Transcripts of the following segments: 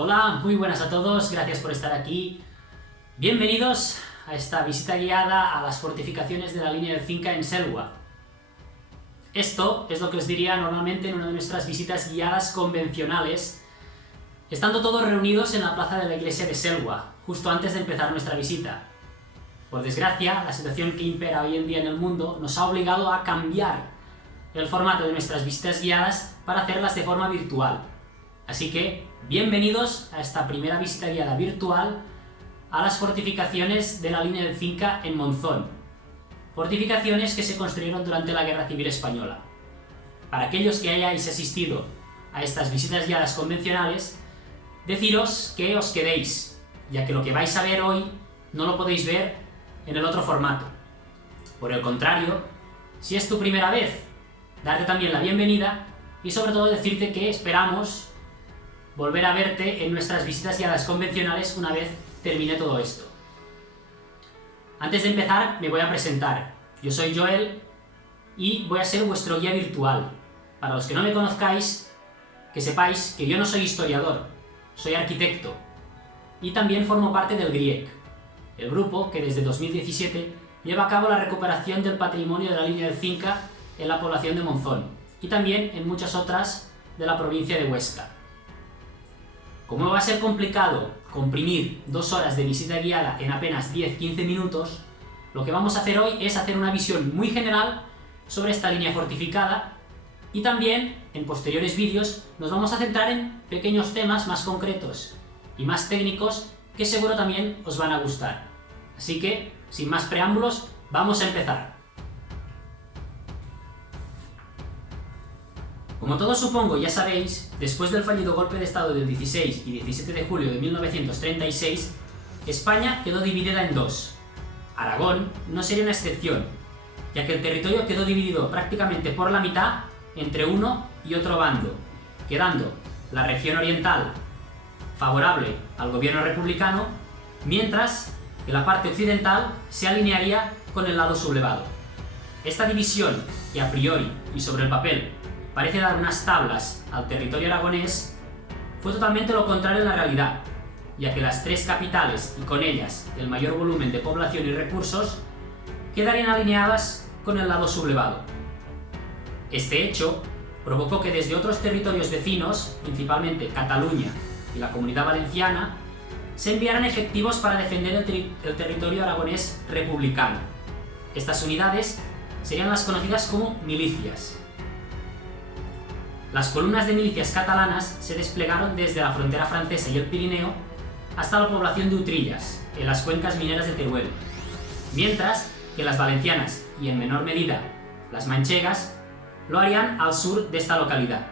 Hola, muy buenas a todos, gracias por estar aquí. Bienvenidos a esta visita guiada a las fortificaciones de la línea del Cinca en Selwa. Esto es lo que os diría normalmente en una de nuestras visitas guiadas convencionales, estando todos reunidos en la plaza de la iglesia de Selwa, justo antes de empezar nuestra visita. Por desgracia, la situación que impera hoy en día en el mundo nos ha obligado a cambiar el formato de nuestras visitas guiadas para hacerlas de forma virtual. Así que, bienvenidos a esta primera visita guiada virtual a las fortificaciones de la línea del Cinca en Monzón. Fortificaciones que se construyeron durante la Guerra Civil Española. Para aquellos que hayáis asistido a estas visitas guiadas convencionales, deciros que os quedéis, ya que lo que vais a ver hoy no lo podéis ver en el otro formato. Por el contrario, si es tu primera vez, darte también la bienvenida y sobre todo decirte que esperamos volver a verte en nuestras visitas guiadas convencionales una vez termine todo esto. Antes de empezar me voy a presentar. Yo soy Joel y voy a ser vuestro guía virtual. Para los que no me conozcáis, que sepáis que yo no soy historiador, soy arquitecto y también formo parte del GRIEC, el grupo que desde 2017 lleva a cabo la recuperación del patrimonio de la línea del Cinca en la población de Monzón y también en muchas otras de la provincia de Huesca. Como va a ser complicado comprimir 2 horas de visita guiada en apenas 10-15 minutos, lo que vamos a hacer hoy es hacer una visión muy general sobre esta línea fortificada y también, en posteriores vídeos, nos vamos a centrar en pequeños temas más concretos y más técnicos que seguro también os van a gustar. Así que, sin más preámbulos, vamos a empezar. Como todos supongo ya sabéis, después del fallido golpe de Estado del 16 y 17 de julio de 1936, España quedó dividida en dos. Aragón no sería una excepción, ya que el territorio quedó dividido prácticamente por la mitad entre uno y otro bando, quedando la región oriental favorable al gobierno republicano, mientras que la parte occidental se alinearía con el lado sublevado. Esta división, que a priori y sobre el papel parece dar unas tablas al territorio aragonés, fue totalmente lo contrario en la realidad, ya que las 3 capitales y con ellas el mayor volumen de población y recursos quedarían alineadas con el lado sublevado. Este hecho provocó que desde otros territorios vecinos, principalmente Cataluña y la Comunidad Valenciana, se enviaran efectivos para defender el territorio aragonés republicano. Estas unidades serían las conocidas como milicias. Las columnas de milicias catalanas se desplegaron desde la frontera francesa y el Pirineo hasta la población de Utrillas, en las cuencas mineras de Teruel, mientras que las valencianas y en menor medida las manchegas lo harían al sur de esta localidad.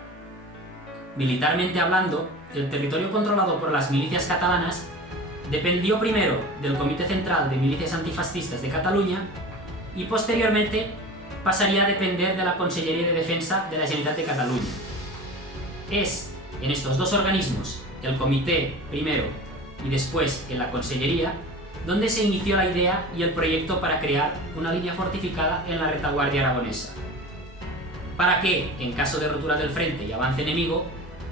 Militarmente hablando, el territorio controlado por las milicias catalanas dependió primero del Comité Central de Milicias Antifascistas de Cataluña y posteriormente pasaría a depender de la Conselleria de Defensa de la Generalitat de Cataluña. Es en estos dos organismos, el Comité primero y después en la Consellería, donde se inició la idea y el proyecto para crear una línea fortificada en la retaguardia aragonesa, para que, en caso de rotura del frente y avance enemigo,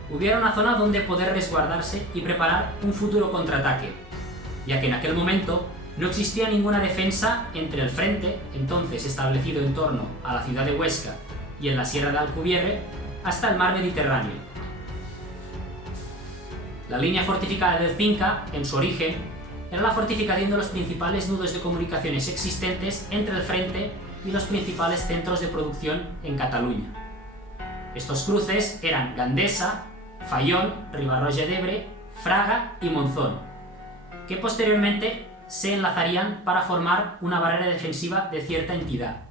hubiera una zona donde poder resguardarse y preparar un futuro contraataque, ya que en aquel momento no existía ninguna defensa entre el frente, entonces establecido en torno a la ciudad de Huesca y en la Sierra de Alcubierre, hasta el mar Mediterráneo. La línea fortificada del Cinca, en su origen, era la fortificación de los principales nudos de comunicaciones existentes entre el frente y los principales centros de producción en Cataluña. Estos cruces eran Gandesa, Faión, Riba-roja d'Ebre, Fraga y Monzón, que posteriormente se enlazarían para formar una barrera defensiva de cierta entidad,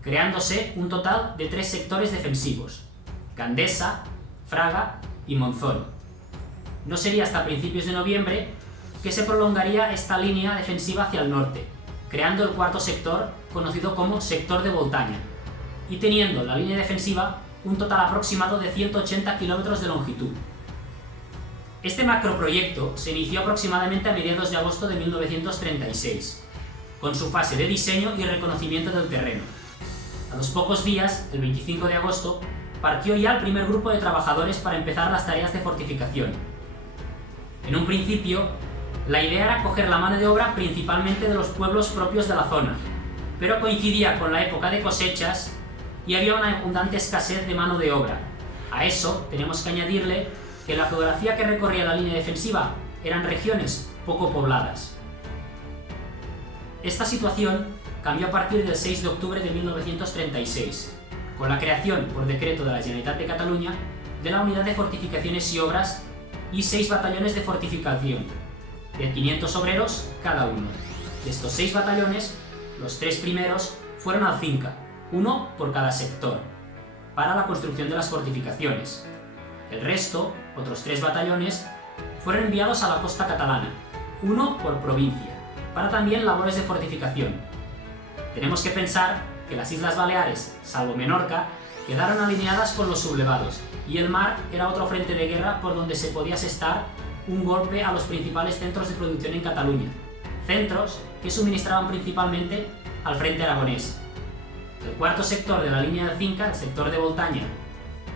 creándose un total de 3 sectores defensivos: Gandesa, Fraga y Monzón. No sería hasta principios de noviembre que se prolongaría esta línea defensiva hacia el norte, creando el 4º sector, conocido como sector de Boltaña, y teniendo la línea defensiva un total aproximado de 180 kilómetros de longitud. Este macroproyecto se inició aproximadamente a mediados de agosto de 1936, con su fase de diseño y reconocimiento del terreno. A los pocos días, el 25 de agosto, partió ya el primer grupo de trabajadores para empezar las tareas de fortificación. En un principio, la idea era coger la mano de obra principalmente de los pueblos propios de la zona, pero coincidía con la época de cosechas y había una abundante escasez de mano de obra. A eso tenemos que añadirle que la geografía que recorría la línea defensiva eran regiones poco pobladas. Esta situación cambió a partir del 6 de octubre de 1936, con la creación por decreto de la Generalitat de Cataluña de la Unidad de Fortificaciones y Obras y 6 batallones de fortificación, de 500 obreros cada uno. De estos 6 batallones, los 3 primeros fueron al Cinca, uno por cada sector, para la construcción de las fortificaciones. El resto, otros 3 batallones, fueron enviados a la costa catalana, uno por provincia, para también labores de fortificación. Tenemos que pensar que las Islas Baleares, salvo Menorca, quedaron alineadas con los sublevados, y el mar era otro frente de guerra por donde se podía asestar un golpe a los principales centros de producción en Cataluña, centros que suministraban principalmente al frente aragonés. El cuarto sector de la línea del Cinca, el sector de Boltaña,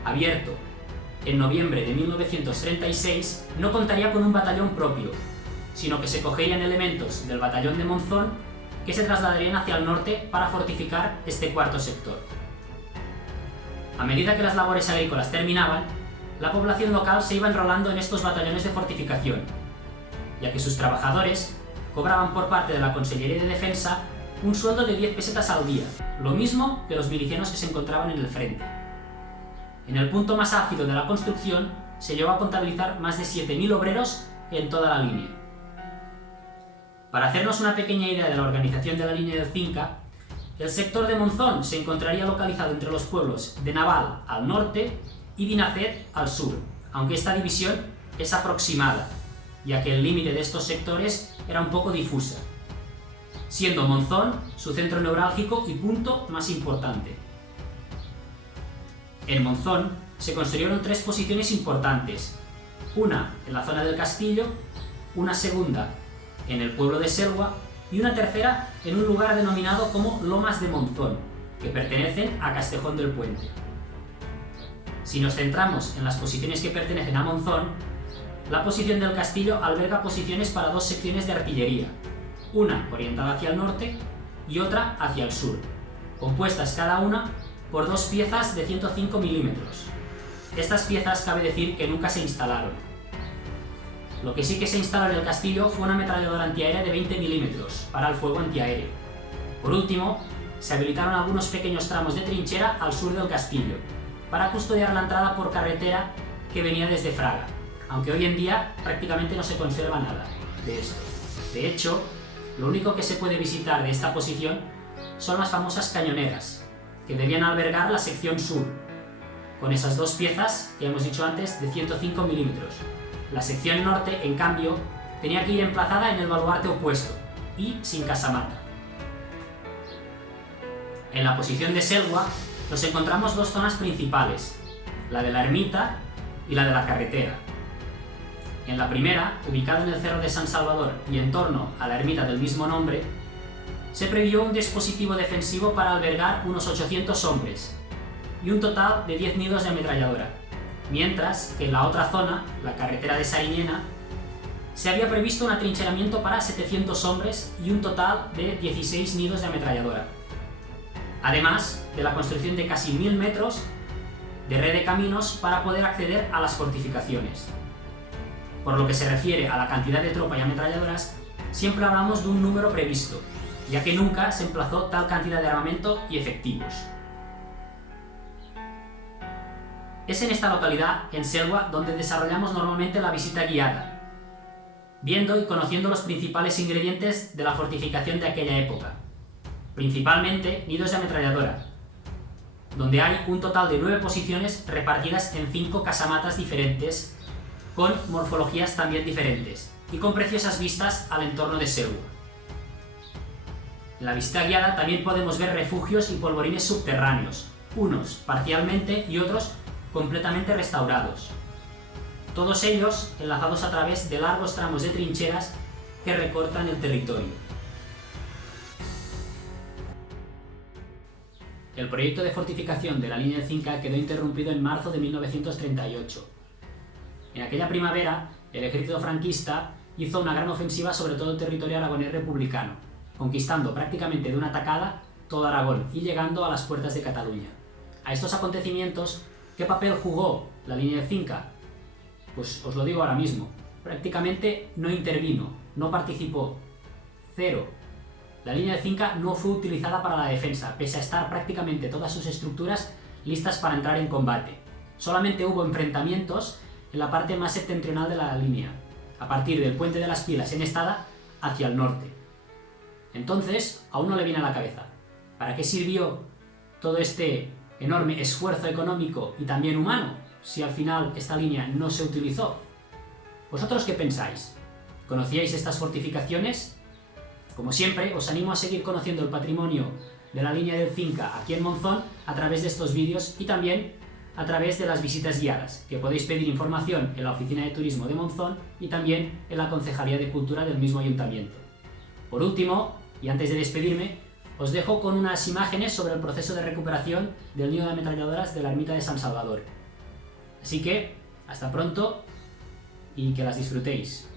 abierto en noviembre de 1936, no contaría con un batallón propio, sino que se cogerían elementos del batallón de Monzón que se trasladarían hacia el norte para fortificar este cuarto sector. A medida que las labores agrícolas terminaban, la población local se iba enrolando en estos batallones de fortificación, ya que sus trabajadores cobraban por parte de la Consellería de Defensa un sueldo de 10 pesetas al día, lo mismo que los milicianos que se encontraban en el frente. En el punto más álgido de la construcción se llegó a contabilizar más de 7.000 obreros en toda la línea. Para hacernos una pequeña idea de la organización de la línea del Cinca, el sector de Monzón se encontraría localizado entre los pueblos de Naval al norte y Vinacet al sur, aunque esta división es aproximada, ya que el límite de estos sectores era un poco difusa, siendo Monzón su centro neurálgico y punto más importante. En Monzón se construyeron 3 posiciones importantes, una en la zona del castillo, una segunda en el pueblo de Selva y una tercera en un lugar denominado como Lomas de Monzón, que pertenecen a Castejón del Puente. Si nos centramos en las posiciones que pertenecen a Monzón, la posición del castillo alberga posiciones para 2 secciones de artillería, una orientada hacia el norte y otra hacia el sur, compuestas cada una por 2 piezas de 105 milímetros. Estas piezas cabe decir que nunca se instalaron. Lo que sí que se instaló en el castillo fue una ametralladora antiaérea de 20 milímetros para el fuego antiaéreo. Por último, se habilitaron algunos pequeños tramos de trinchera al sur del castillo, para custodiar la entrada por carretera que venía desde Fraga, aunque hoy en día prácticamente no se conserva nada de esto. De hecho, lo único que se puede visitar de esta posición son las famosas cañoneras, que debían albergar la sección sur, con esas 2 piezas que hemos dicho antes de 105 milímetros. La sección norte, en cambio, tenía que ir emplazada en el baluarte opuesto y sin casamata. En la posición de Selva nos encontramos 2 zonas principales, la de la ermita y la de la carretera. En la primera, ubicada en el Cerro de San Salvador y en torno a la ermita del mismo nombre, se previó un dispositivo defensivo para albergar unos 800 hombres y un total de 10 nidos de ametralladora, mientras que en la otra zona, la carretera de Sariñena, se había previsto un atrincheramiento para 700 hombres y un total de 16 nidos de ametralladora, además de la construcción de casi 1000 metros de red de caminos para poder acceder a las fortificaciones. Por lo que se refiere a la cantidad de tropa y ametralladoras, siempre hablamos de un número previsto, ya que nunca se emplazó tal cantidad de armamento y efectivos. Es en esta localidad, en Selva, donde desarrollamos normalmente la visita guiada, viendo y conociendo los principales ingredientes de la fortificación de aquella época, principalmente nidos de ametralladora, donde hay un total de 9 posiciones repartidas en 5 casamatas diferentes, con morfologías también diferentes, y con preciosas vistas al entorno de Selva. En la visita guiada también podemos ver refugios y polvorines subterráneos, unos parcialmente y otros completamente restaurados, todos ellos enlazados a través de largos tramos de trincheras que recortan el territorio. El proyecto de fortificación de la línea del Cinca quedó interrumpido en marzo de 1938. En aquella primavera el ejército franquista hizo una gran ofensiva sobre todo el territorio aragonés republicano, conquistando prácticamente de una tacada todo Aragón y llegando a las puertas de Cataluña. A estos acontecimientos, ¿qué papel jugó la línea de Cinca? Pues os lo digo ahora mismo, prácticamente no intervino, no participó, cero. La línea de Cinca no fue utilizada para la defensa, pese a estar prácticamente todas sus estructuras listas para entrar en combate. Solamente hubo enfrentamientos en la parte más septentrional de la línea, a partir del Puente de las Pilas en Estada hacia el norte. Entonces, a uno le viene a la cabeza, ¿para qué sirvió todo este enorme esfuerzo económico y también humano si al final esta línea no se utilizó? ¿Vosotros qué pensáis? ¿Conocíais estas fortificaciones? Como siempre, os animo a seguir conociendo el patrimonio de la línea del Cinca aquí en Monzón a través de estos vídeos y también a través de las visitas guiadas, que podéis pedir información en la Oficina de Turismo de Monzón y también en la Concejalía de Cultura del mismo ayuntamiento. Por último, y antes de despedirme, os dejo con unas imágenes sobre el proceso de recuperación del nido de ametralladoras de la ermita de San Salvador. Así que, hasta pronto y que las disfrutéis.